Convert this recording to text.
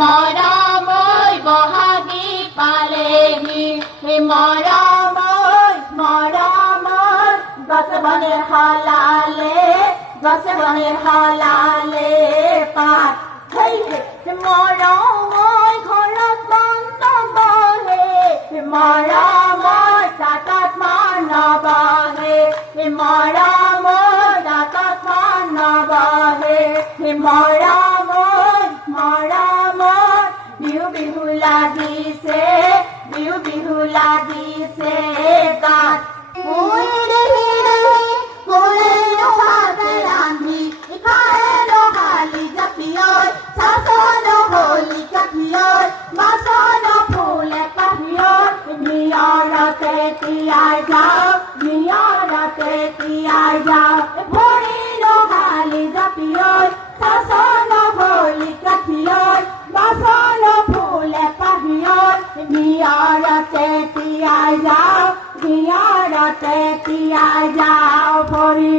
মৰমৈ বহাগী পালেহি মৰমৈ গছ বনে সলালে পাত মৰমৈ ঘৰত বন্ধ বহে মৰমৈ তাতত মান বহে মৰমৈ তাতত মান বহে মৰমৈ বিহু লাগিছে গাত তিয়াই যাও ভৰিৰ হালি জাপিয়ৈ চাচন ভলি কাঠিয়ৈ বাচন ফুলে পাহিয়ৈ নিয়ৰতে তিয়াই যাও ভৰি